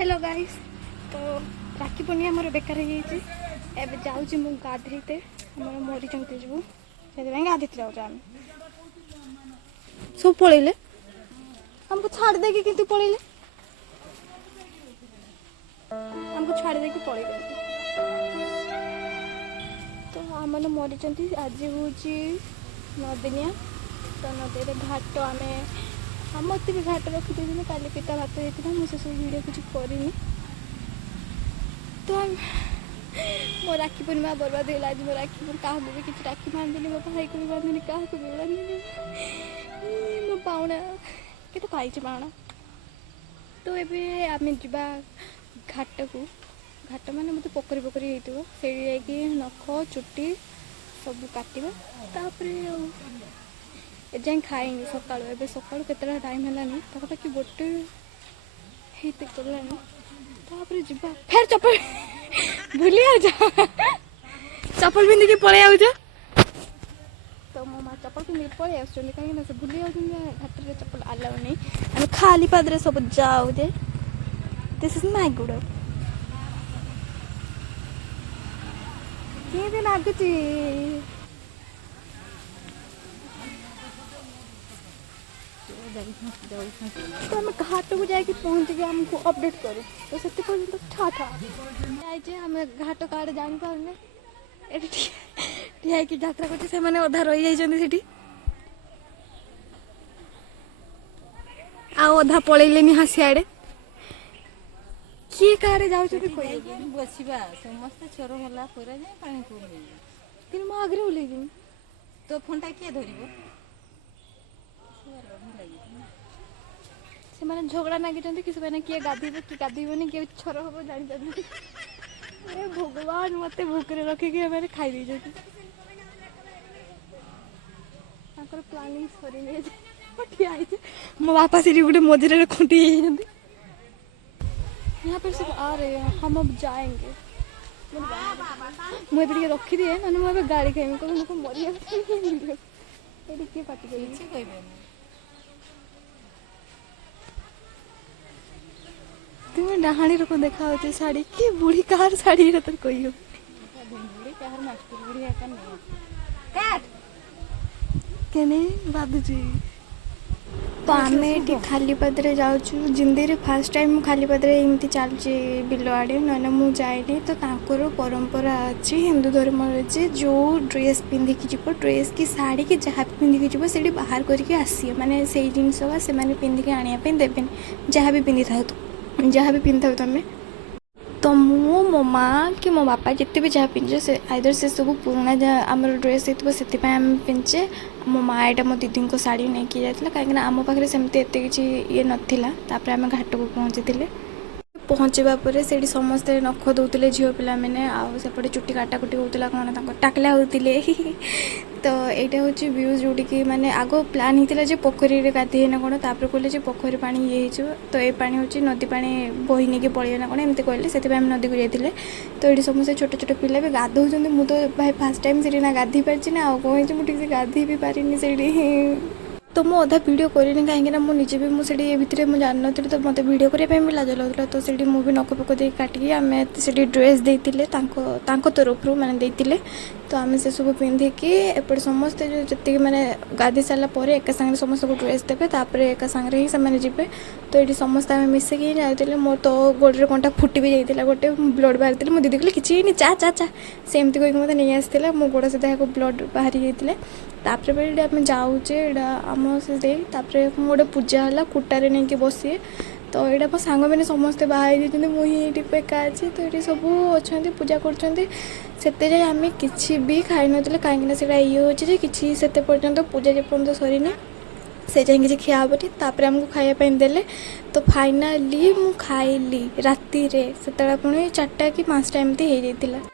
Hello guys. तो राखी पूर्णिमा मोर बेकार एबे जाऊँ मु गाधेते आम मरी जीवु से गाधे जाऊँ सब पलैले हमको छाड़ देगी कितु पलैले हमको छाड़ देगी पलैले तो आम मरी आज हूँ नदिनिया तो नदी घाट आम मत भी घाट रखी काली पिता भात होता मुझे सब वीडियो कुछ करनी तो मो राखी पूर्णिमा बर्बाद होगा। आज मो राखी क्या भी किसी राखी बांधनी मो भाई को भी बांधनी क्या भी बांधनी मो पाउना के पाई पाउना तो ये आम जा घाट को घाट मान मतलब पोखरी पोखरी होती नख चुटी सब काटा एजाएं खाएनी सका ए सका के टाइम है पाखापाखि गोटे हेते गलानी जा फेर चप्पल भूली जा चप्पल पिंधिकी पलि आउज तो मो माँ चप्पल पिंधिकी पलि आस कहीं से भूली घाट में चप्पल आलाउ नहीं आम खाली पादरे सब जाऊ जे दिस इज माय गुड कि लगुच तो आम घाट को जाकि पहुँच गए आमको अपडेट करूँ तो से पर्यटन ठा ठा जाए आम घाट काड़े जापारे ये ठिया यात्रा कर अधा रही जाती आधा पलैले हासियाड़े किए कार बसवा समस्त छोर होला पूरा जाए पानी कि मो आगे ओल्लैनी तो फोन टा किए धर से झगड़ा नागी कि किए गाधे कि गाधबनी किए छर हम जापारे भगवान मत भूकरे रखिकी खाई प्लानिंग सरी मो बापा सीढ़ी गोटे मझे खुंटी यहाँ पर सब आ रहे हैं हम अब जाएंगे मुझे रखी दिए ना मुझे गाड़ी खाई मुझे मरी किए पार्टी तुम डाहाणी रक देखा शाड़ी कि बुढ़ी कहार शाड़ी तो कही हो केने बाधुची तो आम ये खाली पदरे जाऊँ जिंदगी फास्ट टाइम खाली पदरे एमती चलती बिल आड़े ना मुझे जाए तो तांकर परंपरा अच्छी हिंदू धर्म अच्छे जो ड्रेस पिंधिकी जीव ड्रेस की साड़ी की जहाँ भी पिंधिकी जीव से बाहर करके आसी माने से जिनस से पिंधिकी आने देवे जहाँ भी पिंधि था जहाँ भी पिंध था तुम तो मो माँ कि मो बापा जिते भी जहाँ पिंधे से आइदर से सब पुराना जहाँ आम ड्रेस होती से पिंधे मो माँ यहाँ मो दीदी को शाढ़ी नहीं कि जाता कहीं आम पाखे सेमती एत कि ये नापर आम घाट को पहुँची पहुँचवा पर से समस्ते नख दौले झील पिला मैंने आपटे चुटी काटाकुटी होता कौन टाकला होते तो यहाँ हूँ व्यूज जोटी कि माने आग प्लान होता पोखरी गाधे ना कौन तापर कहले पोखरी पा ये तो ये पा हूँ नदी पा बही नहीं पड़े ना कौन एमती कहले से नदी को जाते तो ये समस्त छोट छोट पिला भी गाधौं मुझे तो भाई फास्ट टाइम से ना गाधे पार्ची ना कौन मुझे गाधे भी पारिनी से तो मुझे अधा वीडियो करनी कहीं मुझे भी मुझे भितर मुझे जान नी तो मत वीडियो करने भी लाज लगता तो से मुझे नक पक दे काटिकी आम से ड्रेस देते तरफ रू मैंने देते तो आम से सब पिंधिकी एपटे समस्ते जो जी मैंने गाधे सारापर एक सागर समस्त को ड्रेस देते तापर एक सागर ही से जी तो ये समस्त आम मिसिकी जाते मोर तो गोड़े कंटा फुटी भी जाता गोटे ब्लड बाहरी मो दीदी कहले कि चा चा चा सेमती कहीं मत नहीं आसाला मो गोड़ सहित ब्लड बाहरी जाते तापर आम जाऊे आम से गोटे पूजा है कुटारे नहीं कि बसी तो यहाँ मो सांग मैंने समस्ते बाहर मुझे एका अच्छी तो ये सब अच्छा पूजा करते आम कि भी खाई ना कहीं ये हो कि से पर्यटन पूजा जेपर्यंत सरीनी से जाए किसी खिया हेनी तापर आमको खायापी देले तो फाइनाली मु खाइली राति से पुणी 4टा कि 5टा एमती हो जाता।